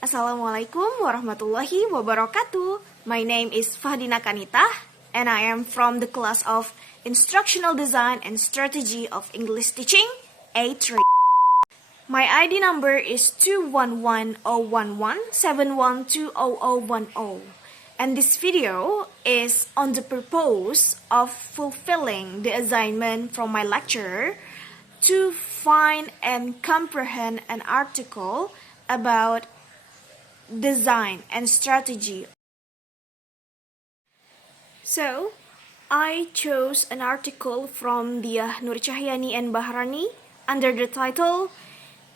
Assalamualaikum warahmatullahi wabarakatuh. My name is Fahdina Qanitah, and I am from the class of Instructional Design and Strategy of English Teaching, A3. My ID number is 2110117120010, and this video is on the purpose of fulfilling the assignment from my lecturer to find and comprehend an article about design and strategy. So, I chose an article from Diah, Nurcahyani and Bahrani under the title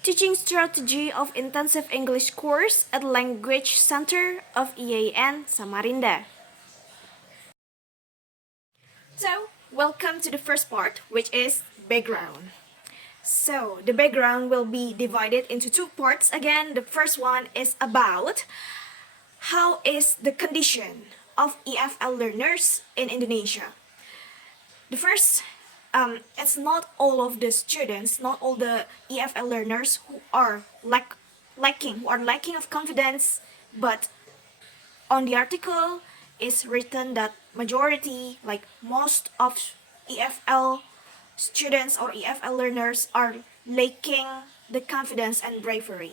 Teaching Strategy of Intensive English Course at Language Center of IAIN, Samarinda. So, welcome to the first part, which is background. So, the background will be divided into two parts again. The first one is about how is the condition of EFL learners in Indonesia. The first, it's not all of the students, not all the EFL learners who are lacking of confidence, but on the article is written that majority, like most of EFL students or EFL learners are lacking the confidence and bravery.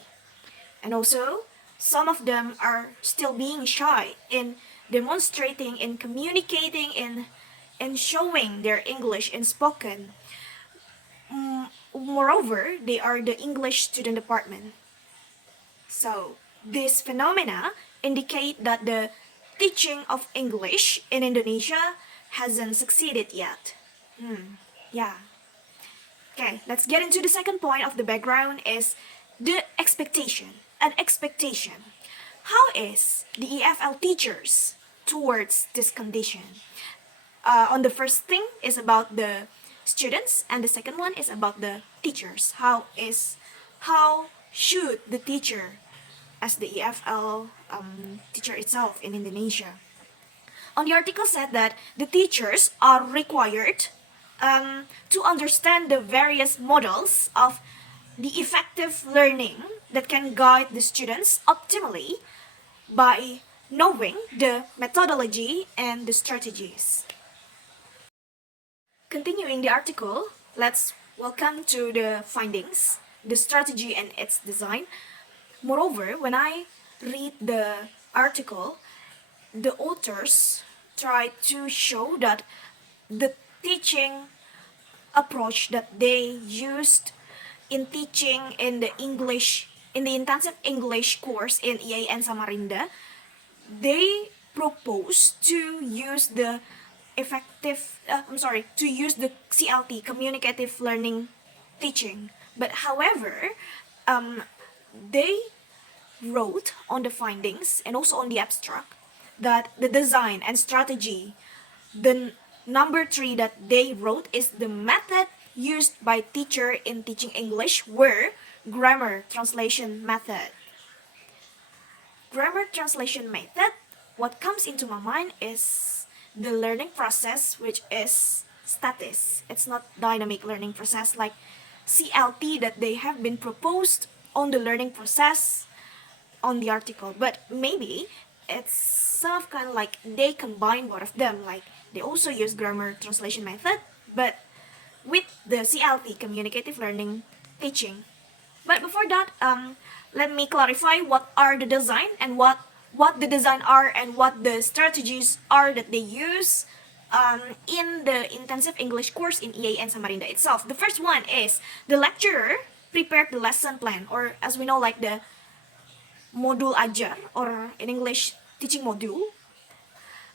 And also, some of them are still being shy in demonstrating, in communicating, in showing their English in spoken. Moreover, they are the English student department. So, this phenomena indicate that the teaching of English in Indonesia hasn't succeeded yet. Yeah. Okay, let's get into the second point of the background is the expectation. An expectation. How is the EFL teachers towards this condition? On the first thing is about the students, and the second one is about the teachers. How should the teacher, as the EFL teacher itself in Indonesia? On the article said that the teachers are required to understand the various models of the effective learning that can guide the students optimally by knowing the methodology and the strategies. Continuing the article, let's welcome to the findings, the strategy and its design. Moreover, when I read the article, the authors try to show that the teaching approach that they used in teaching in the intensive English course in IAIN Samarinda, they propose to use the CLT, communicative learning teaching. But however, they wrote on the findings and also on the abstract that the design and strategy, the number 3 that they wrote is the method used by teacher in teaching English were grammar translation method. Grammar translation method, what comes into my mind is the learning process which is static. It's not dynamic learning process like CLT that they have been proposed on the learning process on the article, but maybe it's some kind of like they combine both of them, like they also use grammar translation method but with the CLT, communicative learning teaching. But before that, let me clarify what are the design and what the design are and what the strategies are that they use in the intensive English course in IAIN Samarinda itself. The first one is the lecturer prepared the lesson plan, or as we know, like the modul ajar, or in English, teaching module,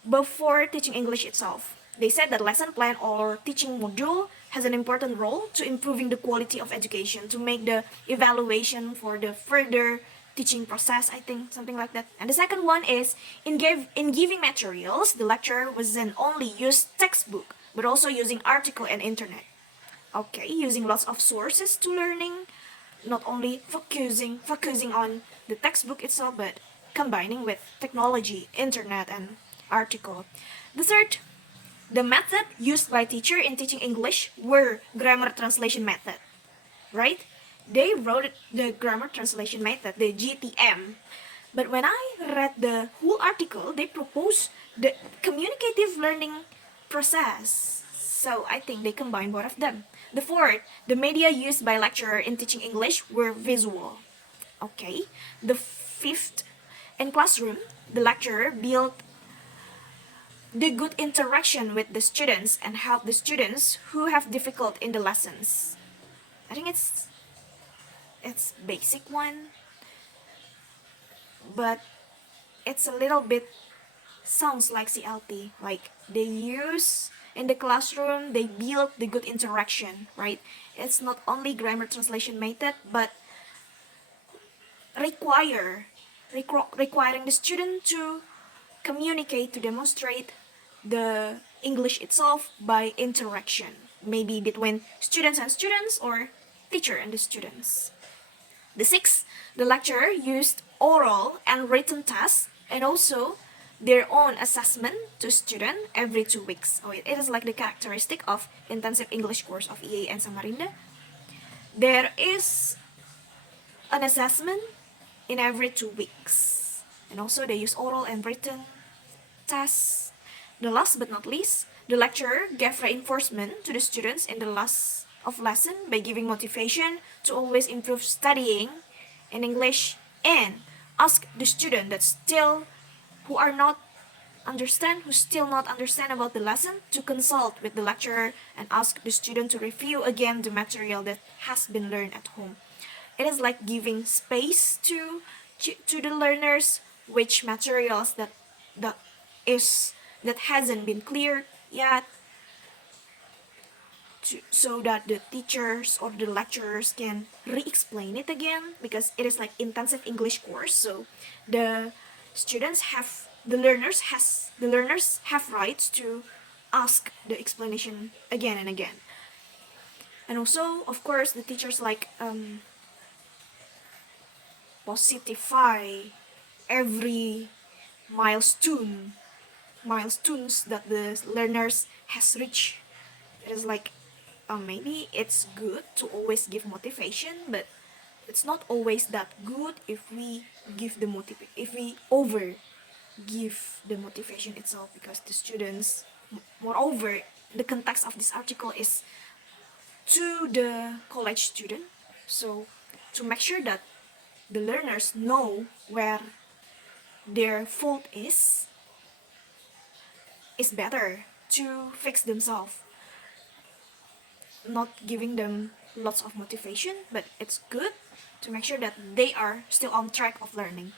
before teaching English itself. They said that lesson plan or teaching module has an important role to improving the quality of education, to make the evaluation for the further teaching process, I think, something like that. And the second one is, in giving materials, the lecturer wasn't only use textbook, but also using article and internet. Okay, using lots of sources to learning, not only focusing on the textbook itself, but combining with technology, internet, and article. The third, the method used by teacher in teaching English were grammar translation method, right? they wrote the grammar translation method, the GTM. But when I read the whole article, they propose the communicative learning process. So I think they combine both of them. The fourth, the media used by lecturer in teaching English were visual. Okay. The fifth, in classroom, the lecturer built the good interaction with the students and help the students who have difficult in the lessons. I think it's basic one, but it's a little bit sounds like CLT. Like they use in the classroom, they build the good interaction, right? It's not only grammar translation method, but requiring the student to communicate, to demonstrate the English itself by interaction, maybe between students and students or teacher and the students. The sixth, the lecturer used oral and written tests and also their own assessment to student every 2 weeks. Oh, it is like the characteristic of intensive English course of IAIN Samarinda. There is an assessment in every 2 weeks. And also they use oral and written tests. The last but not least, the lecturer gave reinforcement to the students in the last of lesson by giving motivation to always improve studying in English and ask the student that still who still not understand about the lesson to consult with the lecturer and ask the student to review again the material that has been learned at home. It is like giving space to the learners which materials that hasn't been cleared yet, so that the teachers or the lecturers can re-explain it again, because it is like intensive English course. So the learners have rights to ask the explanation again and again. And also, of course, the teachers like positify every milestones that the learners has reached. It is like maybe it's good to always give motivation, but it's not always that good if we over give the motivation itself, because the students, moreover, the context of this article is to the college student. So to make sure that the learners know where their fault is better to fix themselves, not giving them lots of motivation, but it's good to make sure that they are still on track of learning.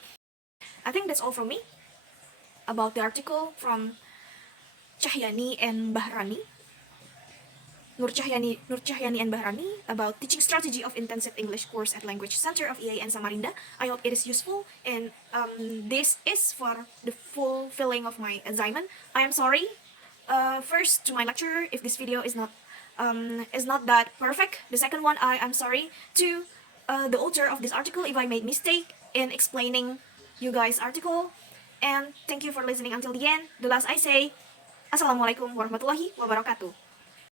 I think that's all from me about the article from Nurcahyani and Bahrani. Nurcahyani and Bahrani about teaching strategy of intensive English course at Language Center of IAIN Samarinda. I hope it is useful, and this is for the fulfilling of my assignment. I am sorry first to my lecturer if this video is not that perfect. The second one, I am sorry to the author of this article if I made mistake in explaining you guys article. And thank you for listening until the end. The last I say, Assalamualaikum warahmatullahi wabarakatuh.